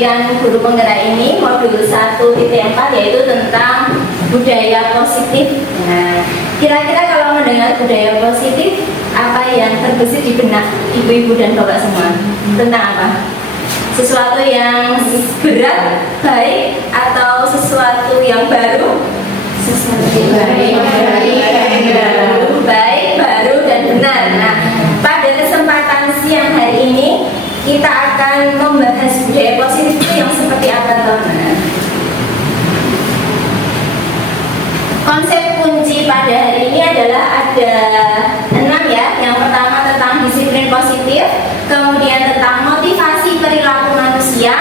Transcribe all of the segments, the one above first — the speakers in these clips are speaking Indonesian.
pendidikan guru penggerak ini modul 1.4 yaitu tentang budaya positif. Nah, kira-kira kalau mendengar budaya positif, apa yang terbesit di benak ibu-ibu dan bapak semua? Tentang apa? Sesuatu yang berat, baik, atau sesuatu yang baru? Sesuatu yang baik, baru, dan benar. Nah, pada kesempatan siang hari ini kita akan membahas budaya positif itu yang seperti apa, teman-teman. Konsep kunci pada hari ini adalah ada 6 ya. Yang pertama tentang disiplin positif, kemudian tentang motivasi perilaku manusia,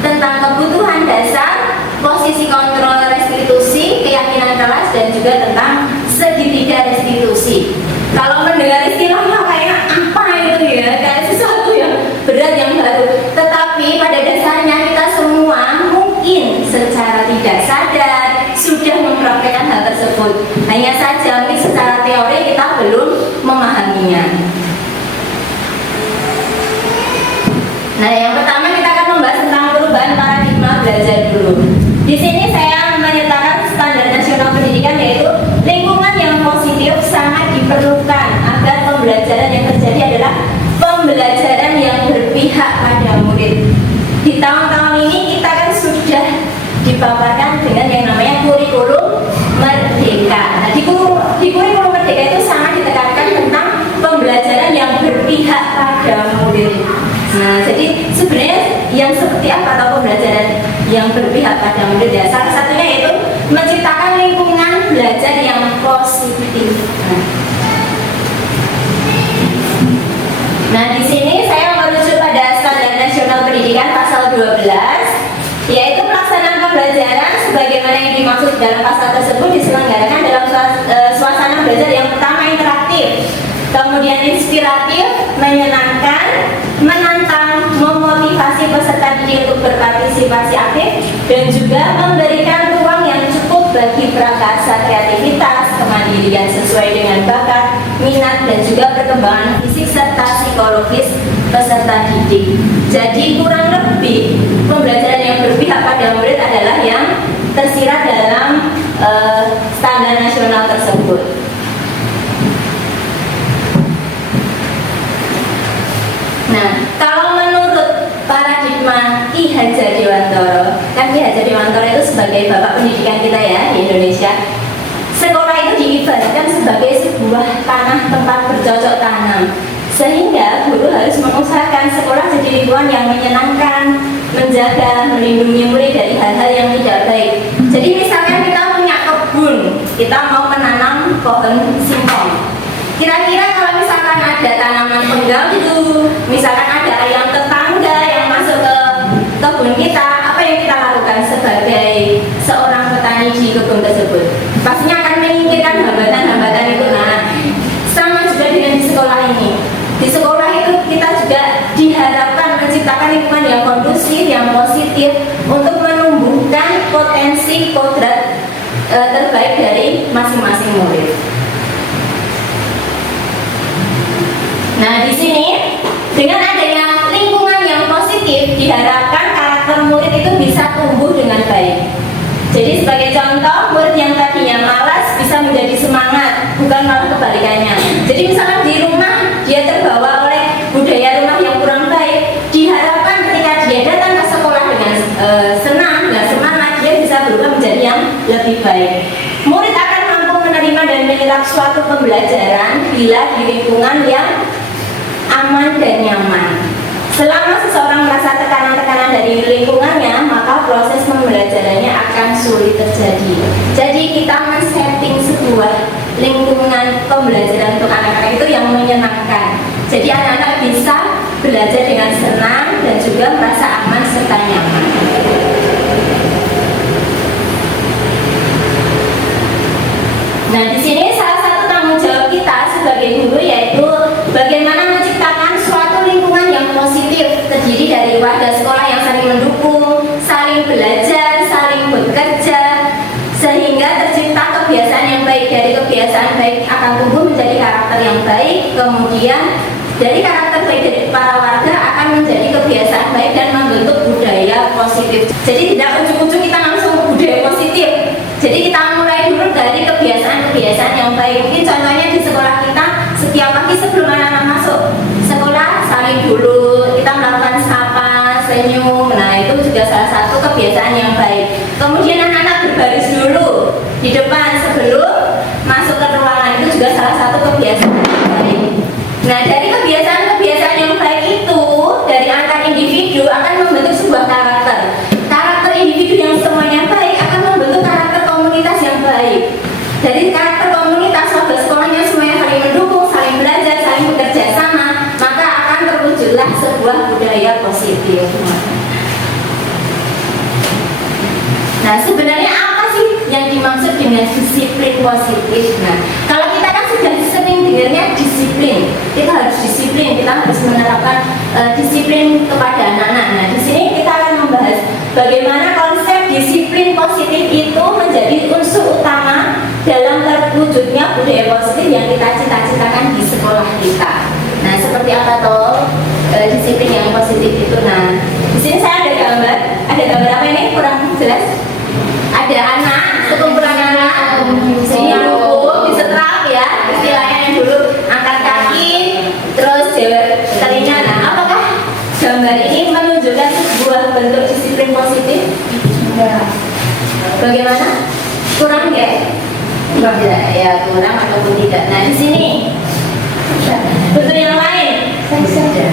tentang kebutuhan dasar, posisi kontrol restitusi, keyakinan kelas, dan juga tentang segitiga restitusi. Kalau mendengar istilahnya kayak apa itu ya, kayak sesuatu yang berat, yang baru. Tetapi pada dasarnya kita semua mungkin secara tidak sadar sudah mempraktekkan hal tersebut. Hanya saja mungkin secara teori kita belum memahaminya. Nah, yang pertama kita akan membahas tentang perubahan paradigma belajar dulu. Di sini saya menyertakan standar nasional pendidikan, yaitu lingkungan yang positif sangat diperlukan agar pembelajaran yang terjadi adalah pembelajaran yang berpihak pada murid. Di tahun-tahun ini kita kan sudah dipaparkan dengan yang namanya kurikulum merdeka. Nah, di kurikulum merdeka itu sangat ditekankan tentang pembelajaran yang berpihak pada murid. Nah, jadi sebenarnya yang seperti apa atau pembelajaran yang berpihak pada murid ya? Salah satunya yaitu menciptakan lingkungan belajar yang positif. Nah, di sini saya merujuk pada Standar Nasional Pendidikan pasal 12, yaitu pelaksanaan pembelajaran sebagaimana yang dimaksud dalam pasal tersebut diselenggarakan dalam suasana belajar yang pertama interaktif, kemudian inspiratif, menyenangkan, menantang, memotivasi peserta didik untuk berpartisipasi aktif, dan juga memberikan ruang yang cukup bagi prakasa kreativitas, kemandirian sesuai dengan bakat, minat, dan juga perkembangan fisik serta psikologis peserta didik. Jadi kurang lebih pembelajaran yang berpihak pada murid adalah yang tersirat dalam standar nasional tersebut. Nah, kalau menurut paradigma Ki Hajar Dewantara, kan Ki Hajar Dewantara itu sebagai bapak pendidikan kita ya di Indonesia, sekolah itu diibaratkan sebagai sebuah tanah tempat bercocok tanam, sehingga guru harus mengusahakan sekolah jadi lingkungan yang menyenangkan, menjaga, melindungi murid dari hal-hal yang tidak baik. Jadi misalnya kita punya kebun, kita mau menanam pohon singkong. Kira-kira kalau misalkan ada tanaman pengganggu, misalkan ada ayam tetangga yang masuk ke kebun kita, apa yang kita lakukan sebagai seorang petani di kebun tersebut? Pastinya akan menyingkirkan hambatan-hambatan itu. Nah, sama juga dengan di sekolah ini. Di sekolah itu kita juga diharapkan menciptakan lingkungan yang kondusif, yang positif untuk menumbuhkan potensi kodrat terbaik dari masing-masing murid. Nah, di sini dengan adanya lingkungan yang positif diharapkan karakter murid itu bisa tumbuh dengan baik. Jadi sebagai contoh, murid yang tadinya malas bisa menjadi semangat, bukan malah kebalikannya. Jadi misalnya di rumah dia terbawa oleh budaya rumah yang kurang baik, diharapkan ketika dia datang ke sekolah dengan senang, dengan semangat, dia bisa berubah menjadi yang lebih baik. Murid akan mampu menerima dan menyerap suatu pembelajaran bila di lingkungan yang aman dan nyaman. Selama seseorang merasa tekanan-tekanan dari lingkungannya, maka proses pembelajarannya akan sulit terjadi. Jadi kita men-setting sebuah lingkungan pembelajaran untuk anak-anak itu yang menyenangkan. Jadi anak-anak bisa belajar dengan senang dan juga merasa aman serta nyaman. Nah, di sini salah satu tanggung jawab kita sebagai guru yaitu bagaimana menciptakan suatu lingkungan yang positif, terdiri dari warga sekolah yang saling mendukung, saling belajar, saling bekerja, sehingga tercipta kebiasaan yang baik. Dari kebiasaan baik akan tumbuh menjadi karakter yang baik, kemudian dari karakter baik dari para warga akan menjadi kebiasaan baik dan membentuk budaya positif. positif. Jadi tidak ujung-ujung kita langsung ke budaya positif. Jadi kita mulai dulu dari kebiasaan-kebiasaan yang baik. Mungkin contohnya di sekolah kita setiap pagi sebelum anak-anak masuk sekolah saling dulu, kita melakukan sapa, senyum. Nah itu juga salah satu kebiasaan yang baik. Kemudian anak-anak berbaris dulu di depan sebelum masuk ke ruangan, itu juga salah satu kebiasaan yang baik. Nah dari kebiasaan-kebiasaan yang baik itu dari antar individu akan membentuk sebuah karakter. Karakter individu yang semuanya baik akan membentuk karakter komunitas yang baik. Dari karakter komunitas warga sekolahnya semuanya saling mendukung, saling belajar, saling bekerja sama, maka akan terwujudlah sebuah budaya positif. Nah sebenarnya apa sih yang dimaksud dengan disiplin positif? Nah kalau kita kan sudah sering dengarnya disiplin, kita harus disiplin, kita harus menerapkan disiplin kepada anak-anak. Nah di sini kita akan membahas bagaimana konsep disiplin positif itu menjadi unsur utama dalam terwujudnya budaya positif yang kita cita-citakan di sekolah kita. Nah seperti apa toh disiplin yang positif itu? Nah di sini saya ada gambar apa ini kurang jelas? Ada anak, sekumpulan anak, sini rumput, disetrap ya, istilahnya dulu angkat kaki, terus telinga. Nah, apakah gambar ini menunjukkan sebuah bentuk disiplin positif? Enggak. Bagaimana? Kurang nggak? Enggak ya, kurang ataupun tidak. Nah, di sini bentuk yang lain.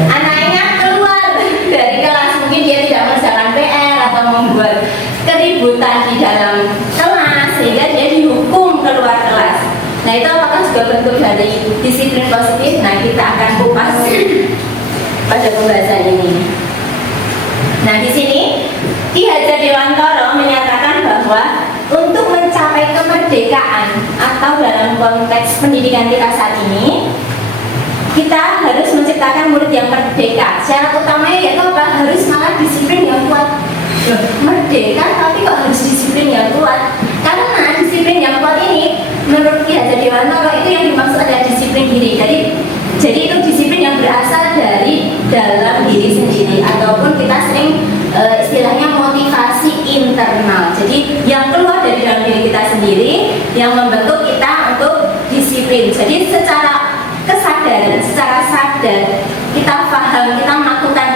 Anaknya keluar dari kelas, mungkin dia tidak mengerjakan PR atau membuat keributan di dalam kelas sehingga dia dihukum keluar kelas. Nah itu apakah juga bentuk dari disiplin positif? Nah kita akan kupas pada pembahasan ini. Nah di sini Ki Hajar Dewantara menyatakan bahwa untuk mencapai kemerdekaan atau dalam konteks pendidikan kita saat ini, kita harus menciptakan murid yang merdeka. Syarat utamanya yaitu apa? Harus malah disiplin yang kuat. Merdeka tapi kok harus disiplin yang kuat? Karena disiplin yang kuat ini menurut Ki Hajar Dewantara itu yang dimaksud adalah disiplin diri. Jadi itu disiplin yang berasal dari dalam diri sendiri ataupun kita sering istilahnya motivasi internal. Jadi yang keluar dari dalam diri kita sendiri yang membentuk kita untuk disiplin. Jadi secara kesadaran, secara sadar kita paham, kita melakukan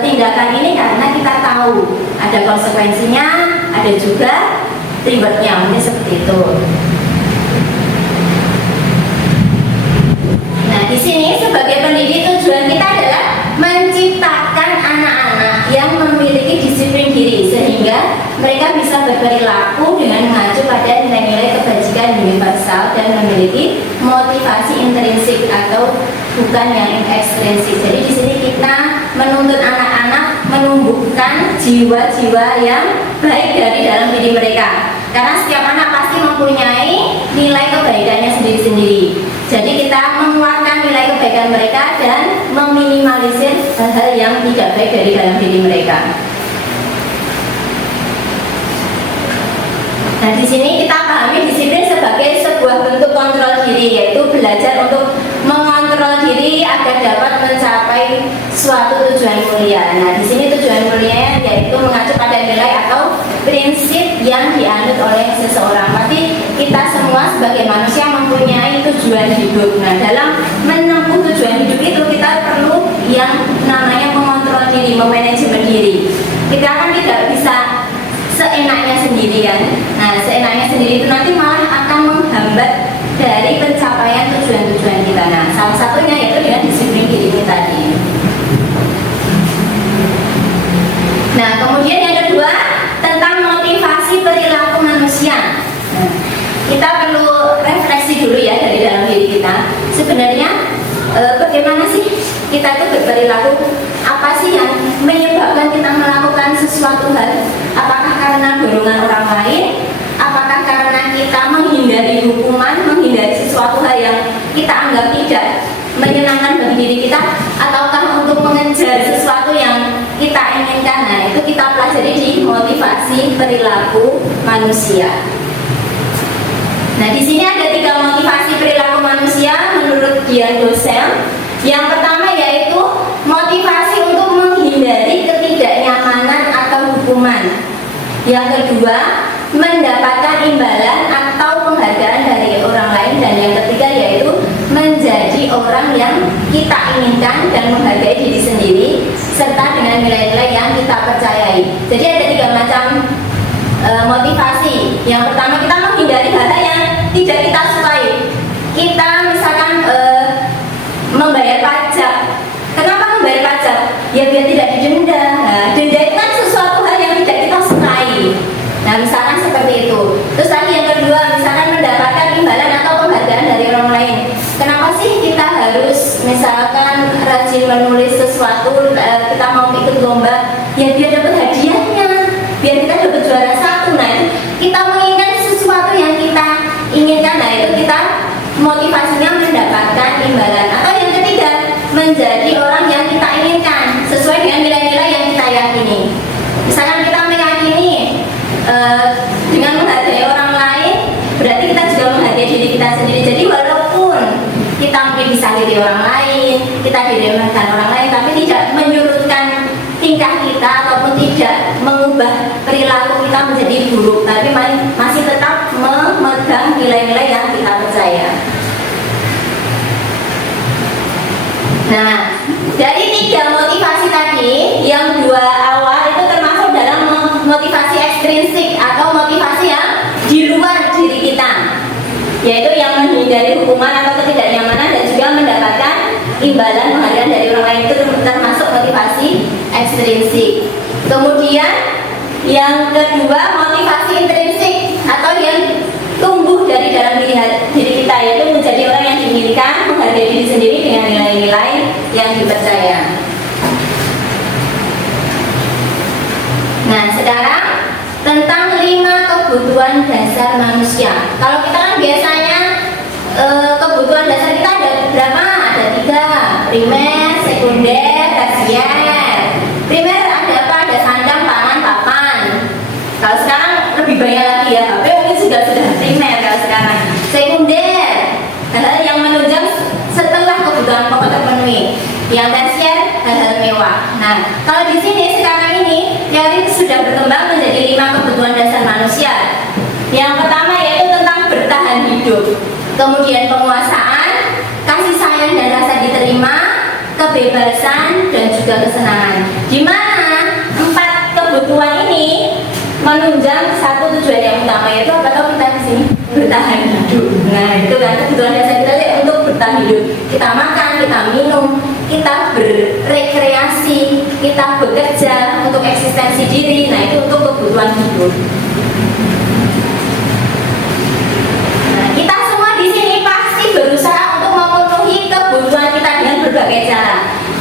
tindakan ini karena kita tahu ada konsekuensinya, ada juga rewardnya, mungkin seperti itu. Nah di sini sebagai pendidik tujuan kita adalah menciptakan anak-anak yang memiliki disiplin diri sehingga mereka bisa berperilaku dengan mengacu pada nilai-nilai kebajikan universal dan memiliki motivasi intrinsik atau bukan yang ekstrinsik. Jadi di sini kita menuntut anak-anak menumbuhkan jiwa-jiwa yang baik dari dalam diri mereka. Karena setiap anak pasti mempunyai nilai kebaikannya sendiri-sendiri. Jadi kita menguatkan nilai kebaikan mereka dan meminimalisir hal-hal yang tidak baik dari dalam diri mereka. Nah di sini kita pahami disiplin sebagai sebuah bentuk kontrol diri, yaitu belajar untuk mengontrol diri agar dapat mencapai suatu tujuan mulia. Nah di sini tujuan mulia yaitu mengacu pada nilai atau prinsip yang dianut oleh seseorang. Berarti kita semua sebagai manusia mempunyai tujuan hidup. Nah dalam menempuh tujuan hidup itu kita perlu yang namanya mengontrol diri, memanajemen diri. Kita kan tidak bisa seenaknya sendirian. Nah seenaknya sendiri itu nanti malah akan menghambat dari pencapaian tujuan-tujuan kita. Nah salah satunya yaitu dengan disiplin diri ini tadi. Nah kemudian yang kedua tentang motivasi perilaku manusia. Nah, kita perlu refleksi dulu ya dari dalam diri kita. Sebenarnya bagaimana sih kita itu berperilaku? Apa sih yang menyebabkan kita melakukan sesuatu hal? Apakah karena dorongan orang lain? Apakah karena kita menghindari hukuman, menghindari sesuatu hal yang kita anggap tidak menyenangkan bagi diri kita? Ataukah untuk mengejar sesuatu yang kita inginkan? Nah itu kita pelajari di motivasi perilaku manusia. Nah di sini ada 3 motivasi perilaku manusia menurut Dian Dosel. Yang pertama yaitu motivasi untuk menghindari ketidaknyamanan atau Yang pertama, kita menghindari hal-hal yang tidak kita sukai. Kita misalkan membayar pajak. Kenapa membayar pajak? Ya biar tidak didenda. Nah, denda itu kan sesuatu hal yang tidak kita sukai. Nah, misalkan seperti itu. Terus tadi yang kedua, misalkan mendapatkan imbalan atau penghargaan dari orang lain. Kenapa sih kita harus misalkan rajin menulis sesuatu, kita mau ikut lomba, ya biar dapat hadiahnya, biar kita dapat juara satu. Nah, itu kita menginginkan sesuatu yang kita inginkan. Nah, itu kita motivasinya mendapatkan imbalan. Atau yang ketiga, menjadi orang yang kita inginkan sesuai dengan nilai-nilai yang kita yakini. Misalkan kita meyakini dengan menghargai orang lain, berarti kita juga menghargai diri kita sendiri. Jadi walaupun kita mungkin disakiti orang lain, kita diremehkan orang lain, tapi tidak menyurutkan tingkah kita ataupun tidak mengubah perilaku kita menjadi buruk, tapi masih tetap memegang nilai-nilai yang kita percaya. Nah, dari 3 motivasi tadi, yang 2 awal itu termasuk dalam motivasi ekstrinsik atau motivasi yang di luar diri kita, yaitu yang menghindari hukuman atau ketidaknyamanan dan juga mendapatkan imbalan penghargaan dari orang lain, itu termasuk motivasi ekstrinsik. Kemudian yang kedua, motivasi intrinsik atau yang tumbuh dari dalam diri kita, yaitu menjadi orang yang diinginkan, menghargai diri sendiri dengan nilai-nilai yang dipercaya. Nah, sekarang tentang 5 kebutuhan dasar manusia. Kalau kita kan biasanya kebutuhan dasar kita ada berapa? Ada 3, primer, sekunder, tersier. Primer ada apa? Ada sandang, pangan, papan. Kalau sekarang lebih banyak lagi ya, HP mungkin sudah primer kalau sekarang. Sekunder, hal-hal yang menunjang setelah kebutuhan pokok terpenuhi. Yang tersier, hal-hal mewah. Nah, kalau di sini sekarang ini teori sudah berkembang menjadi 5 kebutuhan dasar manusia. Yang pertama yaitu tentang bertahan hidup, kemudian penguasaan, kasih sayang dan rasa diterima, kebebasan dan juga kesenangan. Di mana 4 kebutuhan ini menunjang satu tujuan yang utama, yaitu apa tahu kita di sini? Bertahan hidup. Nah, itu kan kebutuhan dasar kita untuk bertahan hidup. Kita makan, kita minum, kita berrekreasi, kita bekerja untuk eksistensi diri. Nah, itu untuk kebutuhan hidup. Nah, kita semua di sini pasti berusaha untuk memenuhi kebutuhan kita dengan berbagai cara.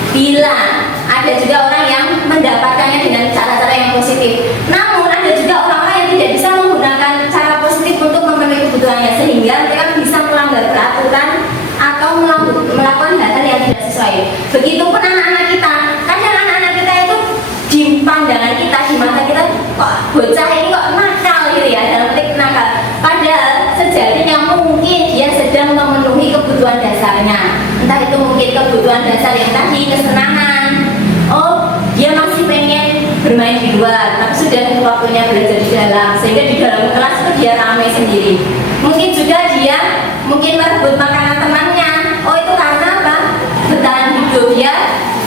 Bila ada juga orang yang mendapatkannya dengan cara-cara yang positif, namun ada juga orang-orang yang tidak bisa menggunakan cara positif untuk memenuhi kebutuhannya, sehingga mereka bisa melanggar peraturan atau melakukan hal-hal yang tidak sesuai. Begitupun anak-anak kita. Kadang anak-anak kita itu di pandangan kita, di mata kita, kok bocah ini kok nakal gitu ya, dalam petik nakal. Padahal sejatinya mungkin dia sedang memenuhi kebutuhan dasarnya. Entah itu mungkin kebutuhan dasar yang tadi, kesenangan. Oh, dia masih pengen bermain di luar, tapi sudah waktunya belajar di dalam, sehingga di dalam kelas itu dia ramai sendiri. Mungkin juga dia merebut makanan temannya. Oh, itu karena apa? Bertahan hidup, ya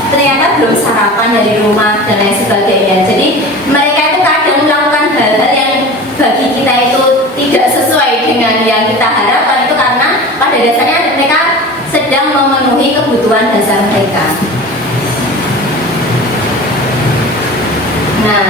ternyata belum sarapan dari rumah dan lain sebagainya. Jadi mereka itu kadang melakukan hal-hal yang bagi kita itu tidak sesuai dengan yang kita harapkan, itu karena pada dasarnya mereka sedang memenuhi kebutuhan dasar mereka. Nah,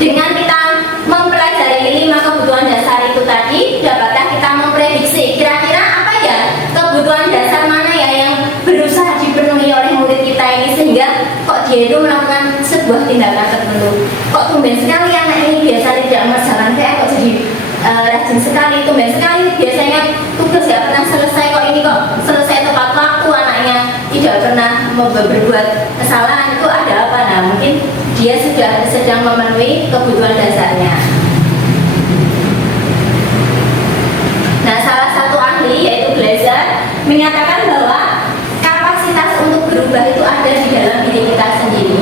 dengan kita mempelajari 5 kebutuhan dasar itu tadi, dapatkah kita memprediksi kira-kira apa ya kebutuhan dasar mana ya yang berusaha dipenuhi oleh murid kita ini, sehingga kok dia itu melakukan sebuah tindakan tertentu. Kok tumben sekali anak ini biasa tidak mengerjakan PR, kok jadi rajin sekali, tumben sekali biasanya tugas gak pernah selesai, kok ini kok selesai tepat waktu, anaknya tidak pernah berbuat kesalahan. Itu ada apa? Nah, mungkin dia sudah sedang memenuhi kebutuhan dasarnya. Nah, salah satu ahli yaitu Glaser menyatakan bahwa kapasitas untuk berubah itu ada di dalam diri kita sendiri.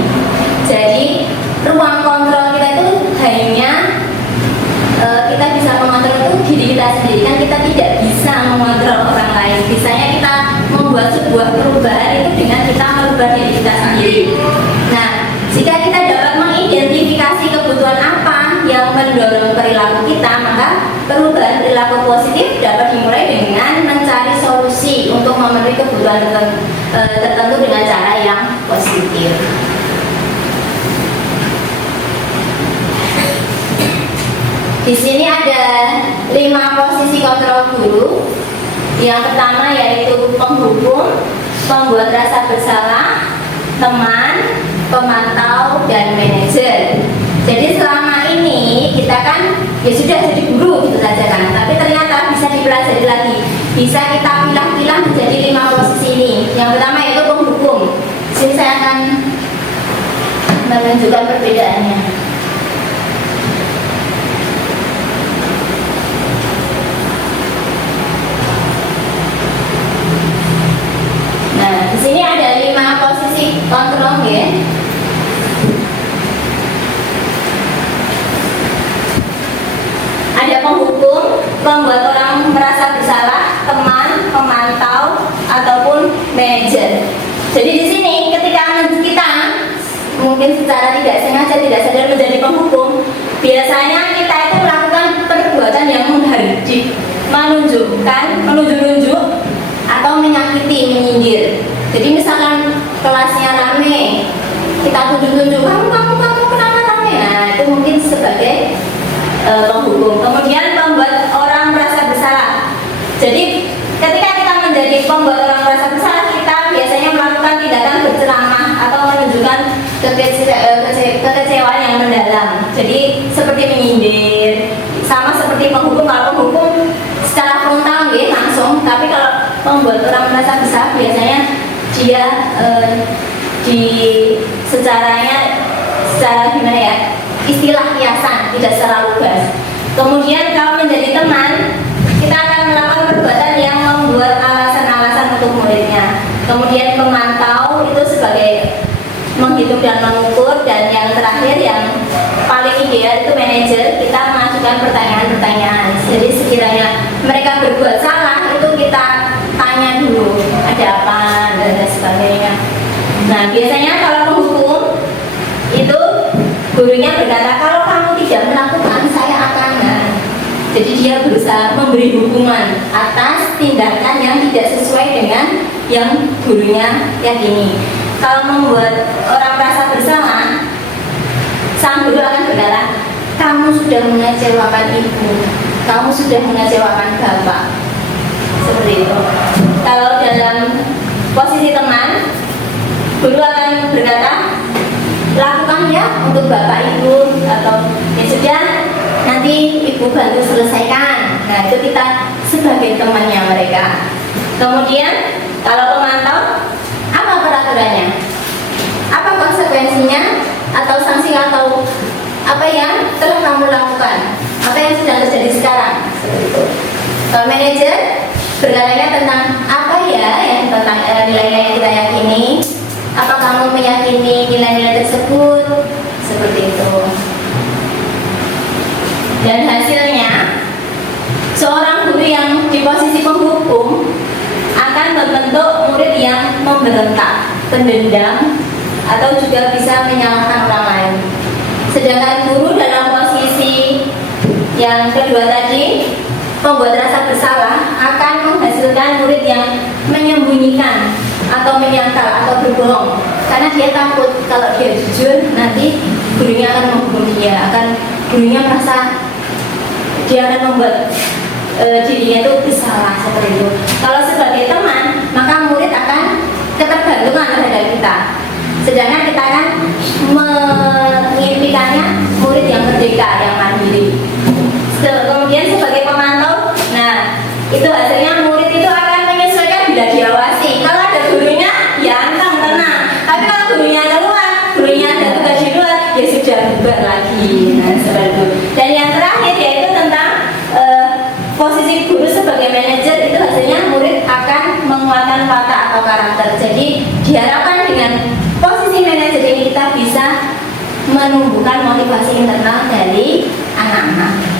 Jadi ruang kontrol kita itu hanya kita bisa mengontrol itu diri kita sendiri, kan kita tidak bisa mengontrol orang lain. Bisanya kita membuat sebuah perubahan itu dengan kita merubah diri kita sendiri. Nah, jika kita dapat mengidentifikasi kebutuhan apa yang mendorong perilaku kita, maka perubahan perilaku positif dapat dimulai dengan mencari solusi untuk memenuhi kebutuhan tertentu dengan cara yang positif. Di sini ada 5 posisi kontrol guru. Yang pertama yaitu penghukum, pembuat rasa bersalah, teman, pemantau, dan manajer. Jadi selama ini kita kan ya sudah jadi guru gitu saja kan, tapi ternyata bisa dipelajari lagi, bisa kita pilah-pilah menjadi 5 posisi ini. Yang pertama yaitu penghukum. Sini saya akan menunjukkan perbedaannya. Nah, di sini ada 5 posisi kontrol ya. Ada penghukum, membuat orang merasa bersalah, teman, pemantau, ataupun manajer. Jadi di sini ketika kita mungkin secara tidak sengaja, tidak sadar menjadi penghukum, biasanya kita itu melakukan perbuatan yang menghardik, menunjukkan, menunjuk-nunjuk, atau menyakiti, menyindir. Jadi misalkan kelasnya rame, kita tunjuk-tunjuk, kamu kenapa rame? Nah, itu mungkin sebagai penghukum. Kemudian membuat orang merasa bersalah. Jadi ketika kita menjadi pembuat orang merasa bersalah, kita biasanya melakukan tindakan berceramah atau menunjukkan kekecewaan yang mendalam. Jadi seperti menyindir, sama seperti penghukum. Kalau penghukum secara frontal ya langsung, tapi kalau membuat orang merasa bersalah biasanya dia secara gimana ya, istilah kiasan, tidak secara lugas. Kemudian kalau menjadi teman, kita akan melakukan perbuatan yang membuat alasan-alasan untuk muridnya. Kemudian pemantau itu sebagai menghitung dan mengukur, dan yang terakhir yang paling ideal itu manajer, kita mengajukan pertanyaan-pertanyaan. Jadi sekiranya mereka berbuat salah, itu kita tanya dulu ada apa dan lain sebagainya. Nah, biasanya kalau penghukum itu gurunya berkata, kalau kamu tidak melakukan, saya akan. Jadi dia berusaha memberi hukuman atas tindakan yang tidak sesuai dengan yang gurunya yakini. Kalau membuat orang merasa bersalah, sang guru akan berkata, kamu sudah mengecewakan ibu, kamu sudah mengecewakan bapak. Seperti itu. Kalau dalam posisi teman, guru akan berkata, lakukan ya untuk bapak ibu, atau ya sudah nanti ibu bantu selesaikan. Nah, itu kita sebagai temannya mereka. Kemudian kalau pemantau, apa peraturannya, apa konsekuensinya, atau sanksi, atau apa yang telah kamu lakukan, apa yang sedang terjadi sekarang. Seperti itu. Kalau manajer berkatanya tentang apa ya yang tentang nilai-nilai yang kita yakini, apa kamu meyakini nilai-nilai tersebut, seperti itu. Dan hasilnya, seorang guru yang di posisi penghukum akan membentuk murid yang memberontak, pendendam, atau juga bisa menyalahkan orang lain. Sedangkan guru dalam posisi yang kedua tadi, membuat rasa bersalah, akan menghasilkan murid yang menyembunyikan atau menyangkal atau berbohong, karena dia takut kalau dia jujur nanti gurunya akan menghukum dia, gurunya merasa dia akan membuat dirinya itu bersalah, seperti itu. Kalau sebagai teman, maka murid akan ketergantungan terhadap kita, sedangkan kita akan mengimpikannya murid yang merdeka, yang mandiri. Kemudian sebagai pemantau, nah itu hasilnya murid itu akan menyesuaikan bila diawasi. Kalau ada gurunya, ya anteng, tenang. Tapi kalau gurunya keluar, gurunya ada tugas di luar, ya sudah bubar lagi. Nah, seperti itu. Dan yang terakhir yaitu tentang posisi guru sebagai manajer, itu hasilnya murid akan menguatkan watak atau karakter. Jadi diharapkan dengan posisi manajer ini kita bisa menumbuhkan motivasi internal dari anak-anak.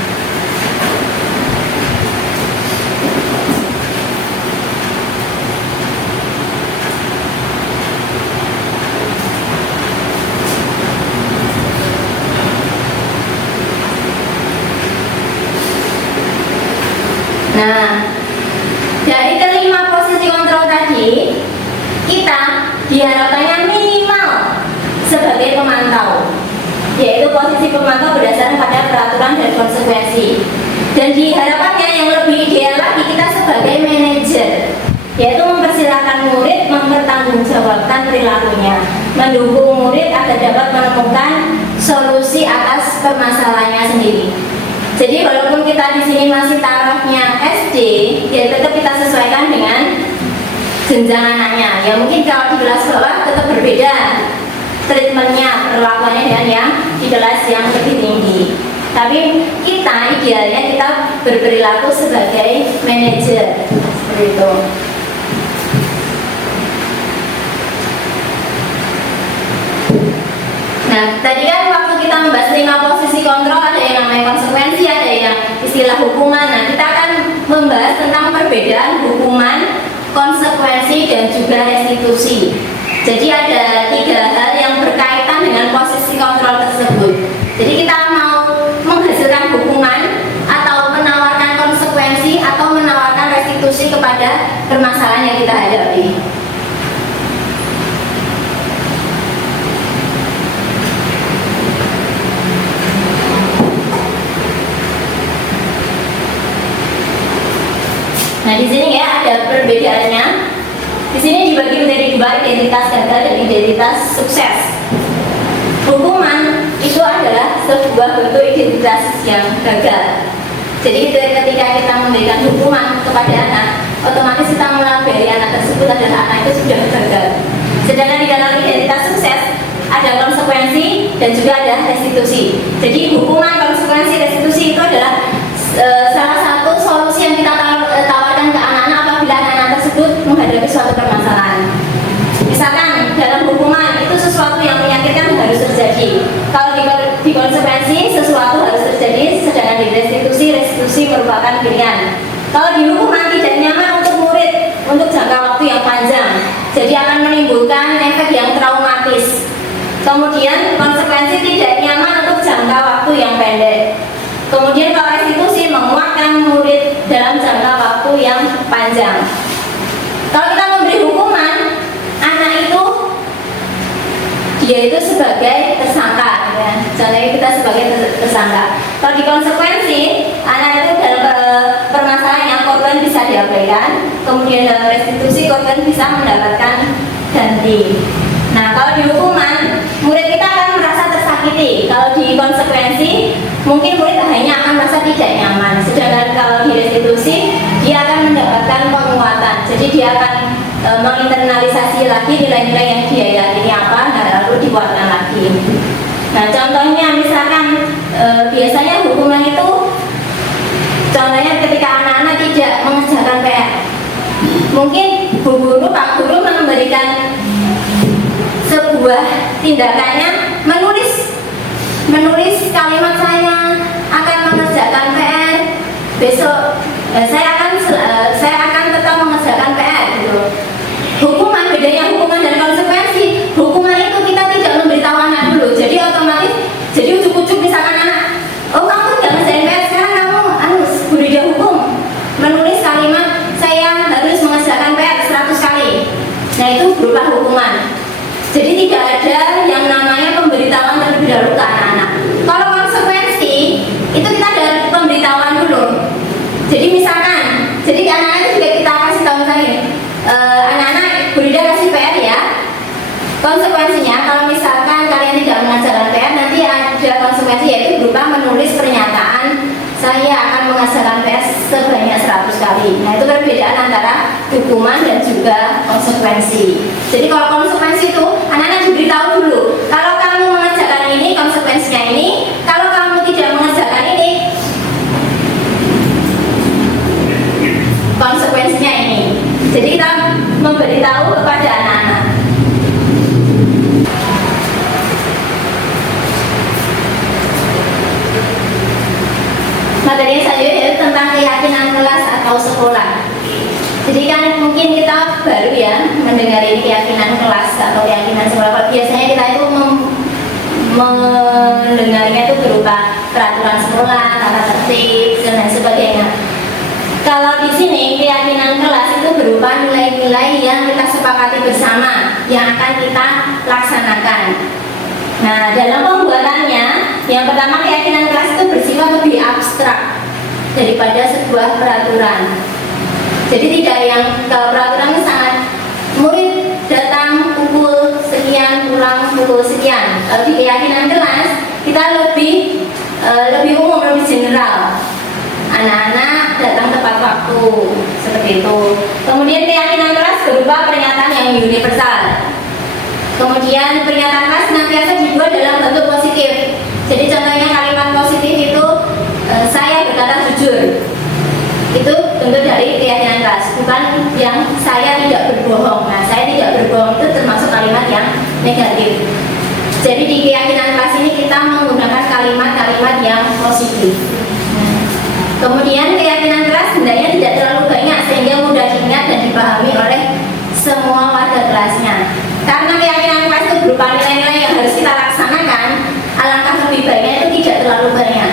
atau berdasarkan pada peraturan dan konsekuensi. Dan diharapannya yang lebih ideal lagi kita sebagai manajer, yaitu mempersilahkan murid mempertanggungjawabkan perilakunya, mendukung murid agar dapat menemukan solusi atas permasalahannya sendiri. Jadi walaupun kita di sini masih tarafnya SD, ya tetap kita sesuaikan dengan jenjang anaknya. Ya mungkin kalau di kelas bawah tetap berbeda treatmentnya, perlakuannya dengan yang di kelas yang lebih tinggi. Tapi kita idealnya kita berperilaku sebagai manajer seperti itu. Nah, tadi kan waktu kita membahas 5 posisi kontrol, ada yang namanya konsekuensi, ada yang istilah hukuman. Nah, kita akan membahas tentang perbedaan hukuman, konsekuensi, dan juga restitusi. Jadi ada 3 hal yang berkaitan dengan posisi kontrol tersebut. Jadi kita mau menghasilkan hukuman, atau menawarkan konsekuensi, atau menawarkan restitusi kepada permasalahan yang kita hadapi. Nah, di sini ya ada perbedaannya. Di sini dibagi menjadi 2, identitas gagal dan identitas sukses. Hukuman itu adalah sebuah bentuk identitas yang gagal. Jadi ketika kita memberikan hukuman kepada anak, otomatis kita melabeli anak tersebut adalah anak itu sudah gagal. Sedangkan di dalam identitas sukses ada konsekuensi dan juga ada restitusi. Jadi hukuman, konsekuensi, restitusi itu adalah salah satu solusi yang kita tawarkan ke anak-anak apabila anak-anak tersebut menghadapi suatu permasalahan. Misalkan dalam hukuman itu sesuatu yang menyakitkan harus terjadi. Kalau di konsekuensi sesuatu harus terjadi, sedangkan di restitusi merupakan pilihan. Kalau di hukuman tidak nyaman untuk murid untuk jangka waktu yang panjang, jadi akan menimbulkan efek yang traumatis. Kemudian konsekuensi tidak nyaman untuk jangka waktu yang pendek. Kemudian kalau restitusi menguatkan murid dalam jangka waktu yang panjang. Kalau kita memberi hukuman, anak itu dia itu sebagai tersangka, ya. Contohnya kita sebagai tersangka. Kalau di konsekuensi, anak itu dalam permasalahan yang korban bisa diabaikan, kemudian dalam restitusi korban bisa mendapatkan ganti. Nah, kalau di hukuman, murid kita akan merasa tersakiti. Kalau di konsekuensi, mungkin murid hanya akan merasa tidak nyaman. Sedangkan kalau di restitusi, dia akan mendapatkan penguatan. Jadi dia akan menginternalisasi lagi nilai-nilai yang dia yakini apa, nah lalu dikuatkan lagi. Nah, contohnya misalkan biasanya hukuman itu, contohnya ketika anak-anak tidak mengerjakan PR, mungkin bu guru, pak guru memberikan sebuah tindakannya menulis kalimat saya akan mengerjakan PR besok, saya akan tetap mengerjakan PR gitu. Hukuman, bedanya hukuman dan konsekuensi, hukuman itu kita tidak memberitahu anak dulu, jadi otomatis jadi ujuk-ujuk misalkan anak, oh kamu tidak mengerjakan PR, sekarang kamu guru dia hukum menulis kalimat saya harus mengerjakan PR 100 kali. Nah, itu berupa hukuman. Jadi tidak ada yang namanya pemberitahuan terlebih dahulu ke anak-anak. Kalau konsekuensi itu kita ada pemberitahuan dulu. Jadi misalkan, jadi anak-anak itu juga kita kasih tahu misalnya, anak-anak Burida kasih PR ya. Konsekuensinya kalau misalkan kalian tidak mengerjakan PR, nanti ada konsekuensi yaitu berupa menulis pernyataan saya akan mengerjakan PR sebanyak 100 kali. Nah, itu perbedaan antara hukuman dan juga konsekuensi. Jadi kalau konsekuensi itu anak-anak diberitahu dulu, kalau kamu mengerjakan ini konsekuensinya ini, kalau kamu tidak mengerjakan ini konsekuensinya ini. Jadi kita memberitahu kepada anak-anak. Materi selanjutnya yaitu tentang keyakinan kelas atau sekolah. Jadi kan mungkin kita baru ya mendengar ini keyakinan kelas atau keyakinan sekolah. Biasanya kita itu mendengarnya itu berupa peraturan sekolah, tata tertib dan lain sebagainya. Kalau di sini keyakinan kelas itu berupa nilai-nilai yang kita sepakati bersama yang akan kita laksanakan. Nah, dalam pembuatannya Yang pertama, keyakinan kelas itu bersifat lebih abstrak daripada sebuah peraturan. Jadi tidak yang, kalau peraturan itu sangat, murid datang pukul sekian, pulang pukul sekian. Kalau di keyakinan kelas kita lebih umum, lebih general. Anak-anak datang tepat waktu, seperti itu. Kemudian keyakinan kelas berupa pernyataan yang universal. Kemudian pernyataan kelas senantiasa dibuat dalam bentuk positif. Jadi contohnya kalimat positif itu saya berkata jujur. Itu bentuk dari keyakinan kelas, bukan yang saya tidak berbohong. Nah, saya tidak berbohong itu termasuk kalimat yang negatif. Jadi di keyakinan kelas ini kita menggunakan kalimat-kalimat yang positif. Kemudian keyakinan kelas hendaknya tidak terlalu banyak sehingga mudah diingat dan dipahami oleh semua warga kelasnya. Karena keyakinan kelas itu berupa nilai-nilai yang harus kita laksanakan, alangkah lebih baiknya itu tidak terlalu banyak.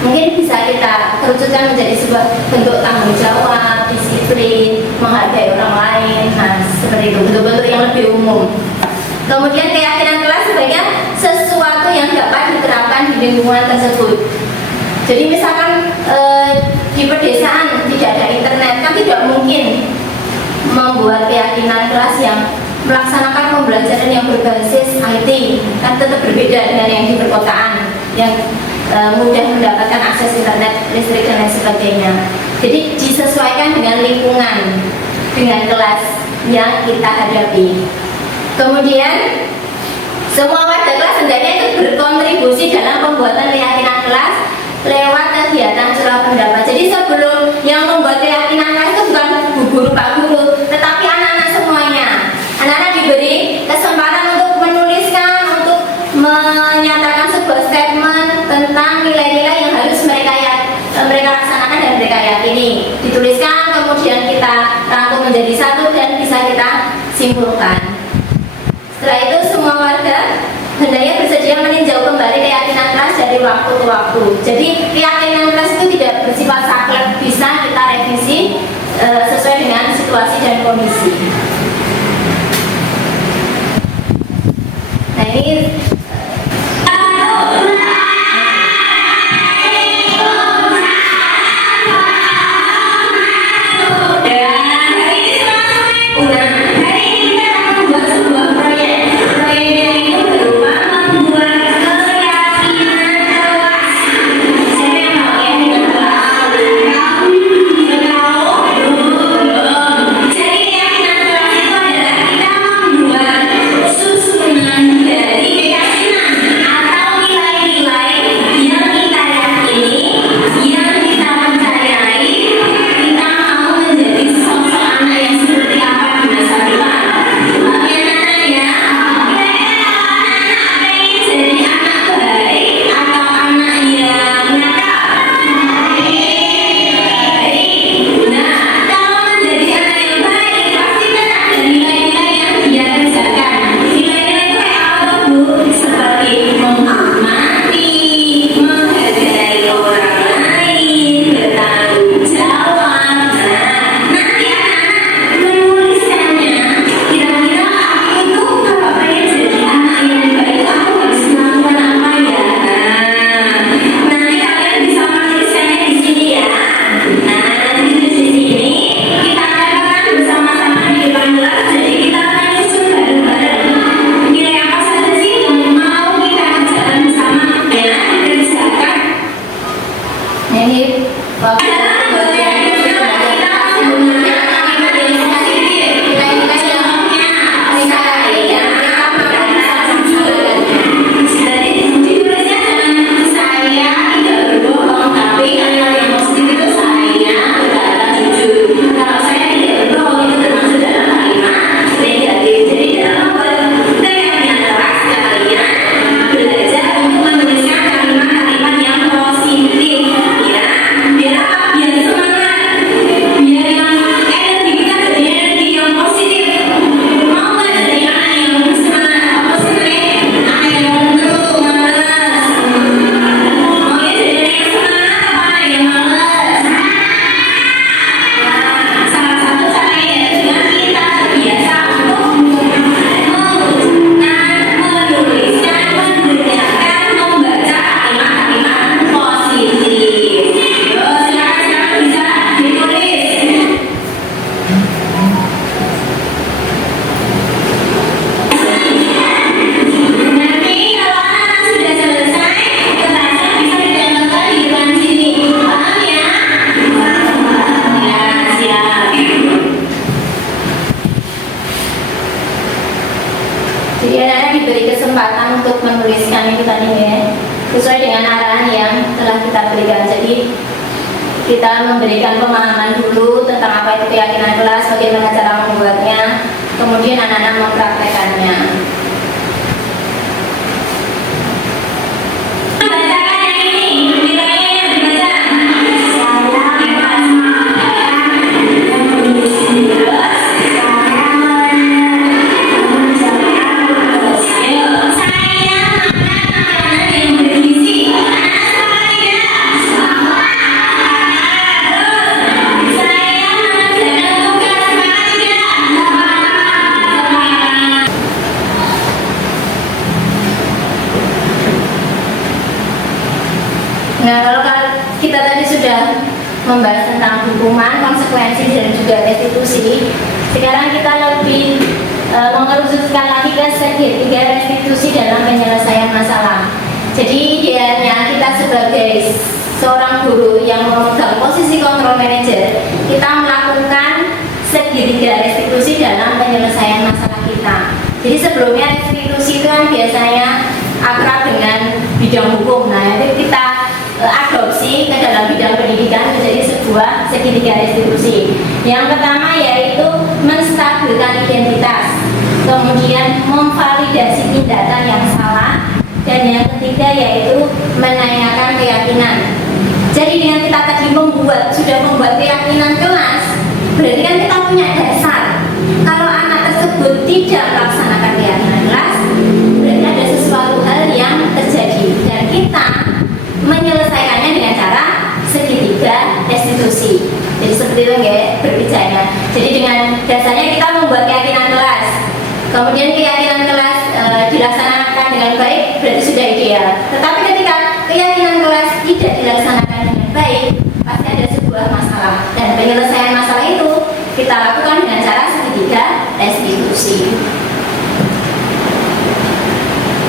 Mungkin bisa kita kerucutkan menjadi sebuah bentuk tanggung jawab, disiplin, menghargai orang lain, nah seperti itu, bentuk-bentuk yang lebih umum. Kemudian keyakinan kelas sebaiknya sesuatu yang dapat diterapkan di lingkungan tersebut. Jadi misalkan di pedesaan tidak ada internet, kan tidak mungkin membuat keyakinan kelas yang melaksanakan pembelajaran yang berbasis IT, kan tetap berbeda dengan yang di perkotaan yang mudah mendapatkan akses internet, listrik dan lain sebagainya. Jadi disesuaikan dengan lingkungan, dengan kelas yang kita hadapi. Kemudian semua warga kelas hendaknya itu berkontribusi dalam pembuatan keyakinan kelas lewat kegiatan curah pendapat. Jadi sebelum yang membuat keyakinan kelas itu bukan bu guru, pak guru, tetapi anak-anak semuanya. Anak-anak diberi kesempatan untuk menuliskan, untuk menyatakan sebuah statement tentang nilai-nilai yang harus mereka laksanakan dan mereka yakini. Dituliskan, kemudian kita rangkum menjadi satu dan bisa kita simpulkan. Setelah itu semua warga hendaknya bersedia meninjau kembali keyakinan kelas dari waktu ke waktu. Jadi keyakinan kelas itu tidak bersifat saklek, bisa kita revisi sesuai dengan situasi dan kondisi. Nah ini Jadi anak-anak diberi kesempatan untuk menuliskan itu tadi ya, sesuai dengan arahan yang telah kita berikan. Jadi kita memberikan pemahaman dulu tentang apa itu keyakinan kelas, bagaimana cara membuatnya, kemudian anak-anak mempraktekannya. Nah, kalau kita tadi sudah membahas tentang hukuman, konsekuensi, dan juga restitusi, sekarang kita lebih mengerucutkan lagi ke segitiga restitusi dalam penyelesaian masalah. Jadi idealnya kita sebagai seorang guru yang memegang posisi kontrol manager, kita melakukan segitiga restitusi dalam penyelesaian masalah kita. Jadi sebelumnya restitusi itu kan biasanya akrab dengan bidang hukum. Nah, itu kita adopsi ke dalam bidang pendidikan menjadi sebuah segitiga restitusi. Yang pertama yaitu menstabilkan identitas, kemudian memvalidasi tindakan yang salah, dan yang ketiga yaitu menanyakan keyakinan. Jadi dengan kita tadi sudah membuat keyakinan kelas, berarti kan kita punya dasar. Kalau anak tersebut tidak melaksanakan keyakinan kelas, berarti ada sesuatu hal yang terjadi, dan kita menyelesaikannya dengan cara segitiga restitusi. Jadi seperti itu ya berbicaranya. Jadi dengan dasarnya kita membuat keyakinan kelas, kemudian keyakinan kelas dilaksanakan dengan baik, berarti sudah ideal. Tetapi ketika keyakinan kelas tidak dilaksanakan dengan baik, pasti ada sebuah masalah, dan penyelesaian masalah itu kita lakukan dengan cara segitiga restitusi.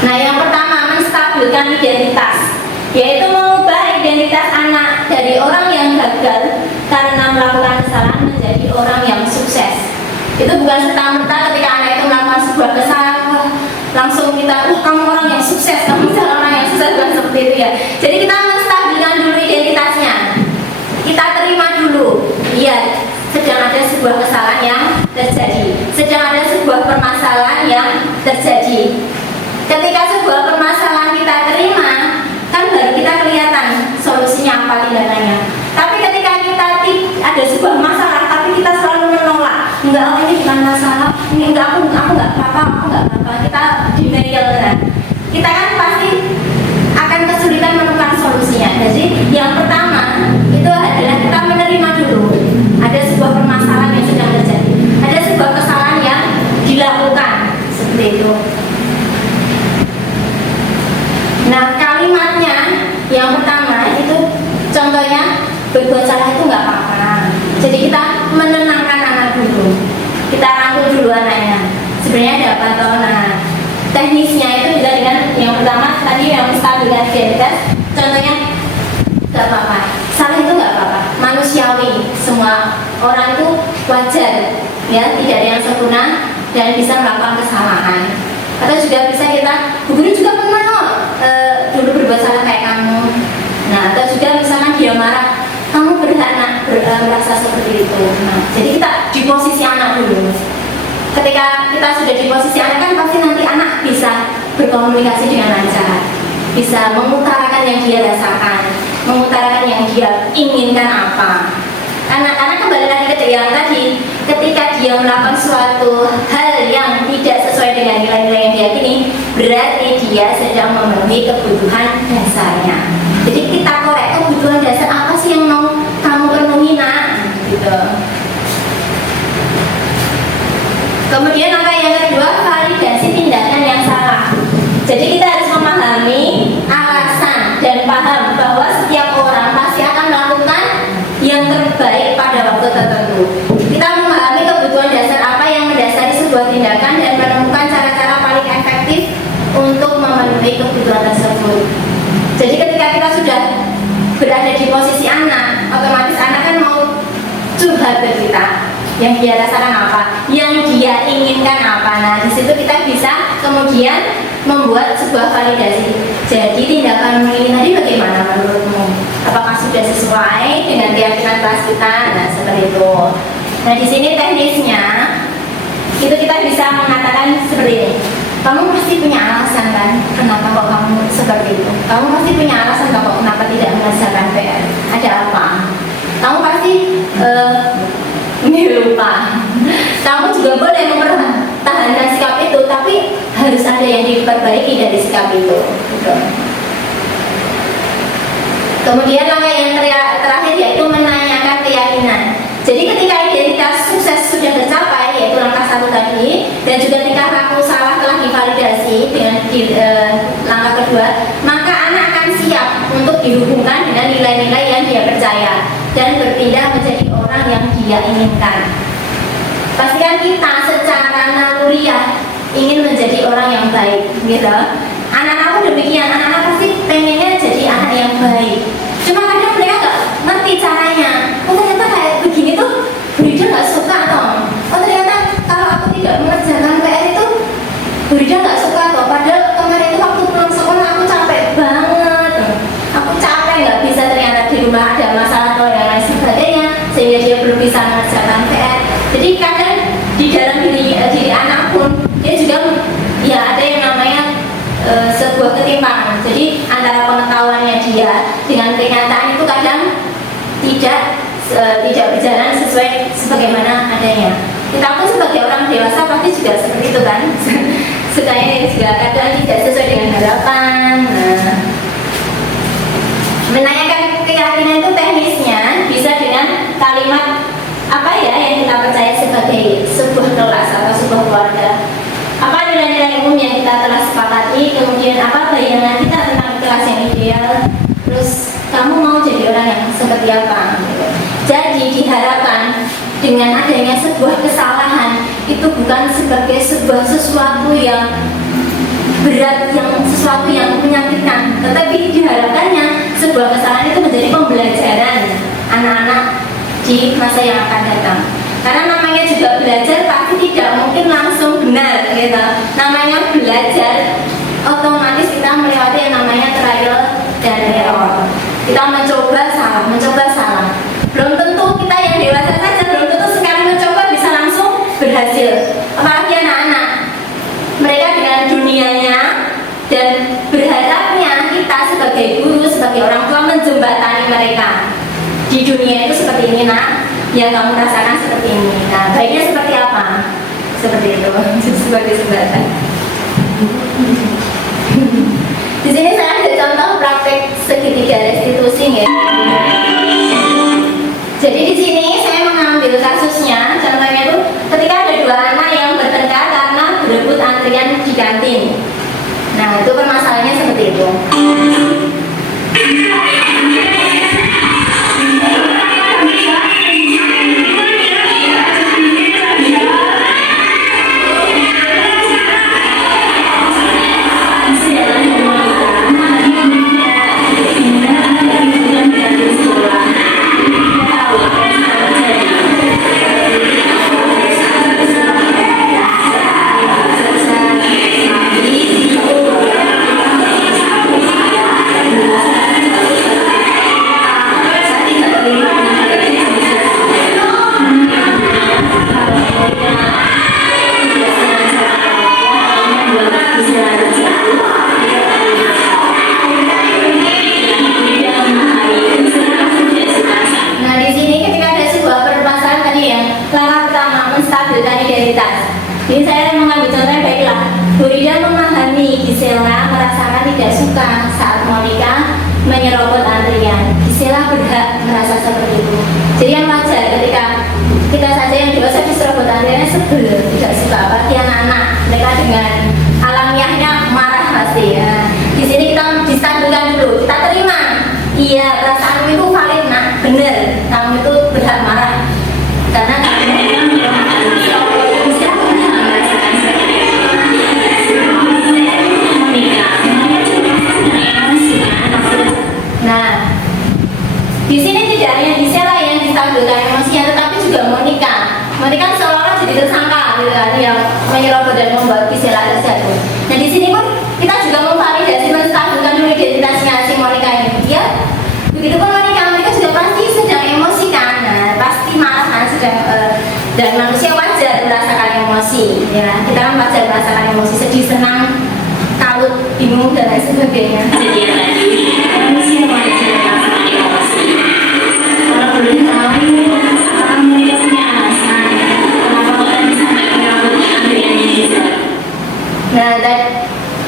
Nah, yang pertama menstabilkan identitas, yaitu mengubah identitas anak dari orang yang gagal karena melakukan kesalahan menjadi orang yang sukses. Itu bukan serta-merta ketika anak itu melakukan sebuah kesalahan langsung kita, kamu orang yang sukses, kamu orang yang sukses, bukan seperti itu ya. Jadi kita menstabilkan dulu identitasnya, kita terima dulu, iya, sedang ada sebuah kesalahan yang terjadi, sedang ada sebuah permasalahan yang terjadi. Ketika sebuah permasalahan kita terima, kan baru kita kelihatan solusinya apa, tindakannya. Tapi ketika kita ada sebuah masalah tapi kita selalu menolak, enggak, oh ini bukan masalah, ini enggak, aku enggak apa-apa, kita denial kan, kita kan pasti akan kesulitan menemukan solusinya. Jadi yang pertama itu adalah kita menerima dulu ada sebuah permasalahan yang sedang terjadi, ada sebuah kesalahan yang dilakukan, seperti itu. Nah, kalimatnya yang pertama itu contohnya, berbuat salah itu nggak apa-apa. Jadi kita menenangkan anak dulu, kita rangkul dulu anaknya. Sebenarnya ada apa toh? Nah, teknisnya itu juga dengan yang pertama tadi yang menstabilkan identitas. Contohnya, nggak apa-apa, salah itu nggak apa-apa, manusiawi. Semua orang itu wajar, ya, tidak ada yang sempurna dan bisa melakukan kesalahan. Atau juga bisa kita, guru juga pernah dulu berbuat salah kayak kamu. Nah, atau juga misalnya dia marah, kamu berhak merasa seperti itu. Nah, jadi kita di posisi anak dulu. Ketika kita sudah di posisi anak, kan pasti nanti anak bisa berkomunikasi dengan lancar, bisa mengutarakan yang dia rasakan, mengutarakan yang dia inginkan apa. Karena kembali lagi ke yang tadi, ketika dia melakukan suatu hal yang tidak sesuai dengan nilai-nilai yang diyakini, berarti dia sedang memenuhi kebutuhan dasarnya. Jadi kita korek kebutuhan dasar apa sih yang mau kamu penuhi, nak, gitu. Kemudian langkah yang kedua, validasi tindakan yang salah. Jadi kita harus memahami alasan dan paham bahwa setiap orang pasti akan melakukan yang terbaik pada waktu tertentu. Kita memahami kebutuhan dasar apa yang mendasari sebuah tindakan dan menemukan cara-cara paling efektif untuk memenuhi kebutuhan tersebut. Jadi ketika kita sudah berada di posisi anak, otomatis anak kan mau curhat ke kita, yang dia rasakan apa, yang dia inginkan apa. Nah, di situ kita bisa kemudian membuat sebuah validasi. Jadi tindakan ini tadi bagaimana menurutmu? Apakah sudah sesuai dengan keyakinan kelas kita? Nah, seperti itu. Nah, di sini teknisnya itu kita bisa mengatakan seperti ini. Kamu pasti punya alasan kan kenapa kok kamu seperti itu. Kamu pasti punya alasan kok kenapa tidak mengerjakan PR. Ada apa? Kamu pasti ini lupa. Kamu juga boleh mempertahankan sikap itu, tapi harus ada yang diperbaiki dari sikap itu. Gitu. Kemudian langkah yang terakhir yaitu menanyakan keyakinan. Jadi ketika identitas sukses sudah tercapai, yaitu langkah 1 tadi, dan juga tingkah laku salah telah divalidasi dengan langkah kedua, maka anak akan siap untuk dihubungkan dengan nilai-nilai yang dia percaya dan berpindah menjadi orang yang dia inginkan. Pastikan kita secara naluriah ingin menjadi orang yang baik, gitu. Anak-anak pun demikian, anak-anak pasti pengennya jadi anak yang baik. Cuma kadang mereka nggak ngerti caranya. Oh ternyata kayak begini tuh, Burida nggak suka toh. Oh ternyata kalau aku tidak mengerjakan PR itu, Burida nggak suka toh. Padahal kemarin itu waktu pulang sekolah aku capek banget. Aku capek nggak bisa, ternyata di rumah ada masalah atau yang lain sebagainya, sehingga dia belum bisa mengerjakan PR. Jadi kadang di dalam diri anak pun dia juga ya ada yang namanya sebuah ketimpangan. Jadi antara pengetahuannya dia dengan kenyataan itu kadang tidak berjalan sesuai sebagaimana adanya. Kita pun sebagai orang dewasa pasti juga seperti itu kan. Sukanya juga kadang tidak sesuai dengan harapan. Nah, menanyakan keyakinan itu teknisnya bisa dengan kalimat apa ya yang kita percaya sebagai sebuah kelas atau sebuah keluarga. Apa nilai-nilai umum yang kita telah sepakati, kemudian apa bayangan kita tentang kelas yang ideal, terus kamu mau jadi orang yang seperti apa gitu. Jadi diharapkan dengan adanya sebuah kesalahan itu bukan sebagai sesuatu yang berat, yang sesuatu yang menyakitkan, tetapi diharapkannya sebuah kesalahan itu menjadi pembelajaran anak-anak di masa yang akan datang. Karena namanya juga belajar pasti tidak mungkin langsung benar gitu. Namanya belajar otomatis kita melewati yang namanya trial dan error. Kita mencoba salah. Belum tentu kita yang dewasa saja, belum tentu sekali mencoba bisa langsung berhasil. Apalagi anak-anak, mereka dengan dunianya dan berharapnya kita sebagai guru, sebagai orang tua menjembatani mereka. Di dunia itu seperti ini nak, yang kamu rasakan seperti ini. Nah, baiknya seperti apa? Seperti itu, sebagai jembatan. Di sini saya ada contoh praktek segitiga restitusi ya. Jadi di sini saya mengambil kasusnya, contohnya itu ketika ada 2 anak yang bertengkar karena berebut antrian di kantin. Nah, itu permasalahannya seperti itu. Jadi saya mengambil contohnya baiklah, Burida memahami Gisela merasakan tidak suka saat Monica menyerobot antrian. Gisela berhak merasa seperti itu. Jadi yang wajar ketika kita saja yang dewasa diserobot antriannya sebel, tidak suka. Apalagi anak-anak, mereka dengan alamiahnya marah pasti ya. Di sini kita distabilkan dulu, kita terima. Iya, perasaanmu itu valid nak, benar. Kamu itu berhak marah karena kamu di sini tidak hanya Gisela yang distabilkan emosinya, tetapi juga Monica. Monica seolah-olah jadi tersangka, gitu kan? Yang menyerobot dan membuat gejala tersebut. Nah di sini pun kita juga memvalidasi menstabilkan dulu identitasnya si Monica ini. Ya, begitupun Monica juga pasti sedang emosi kan, nah, pasti marah sedang dan manusia wajar merasakan emosi. Ya, kita kan wajar merasakan emosi, sedih, senang, takut, bingung dan lain sebagainya. Jadi yang tadi manusia wajar merasakan emosi. Kalau boleh tahu, apakah mereka punya alasan kenapa kok tadi sampai menyambutnya Andriani Nizar? Nah, dan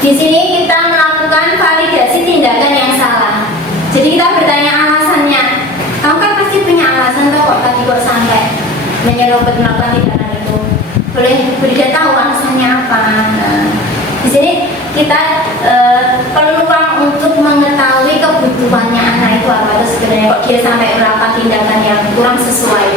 di sini kita melakukan validasi tindakan yang salah. Jadi kita bertanya alasannya. Kamu kan pasti punya alasan tuh kok tadi kok sampai menyerobot melakukan tindakan itu. Boleh beri tahu alasannya apa. Nah, di sini kita peluang untuk mengetahui kebutuhannya anak itu apa, itu sebenarnya kok dia sampai melakukan tindakan yang kurang sesuai.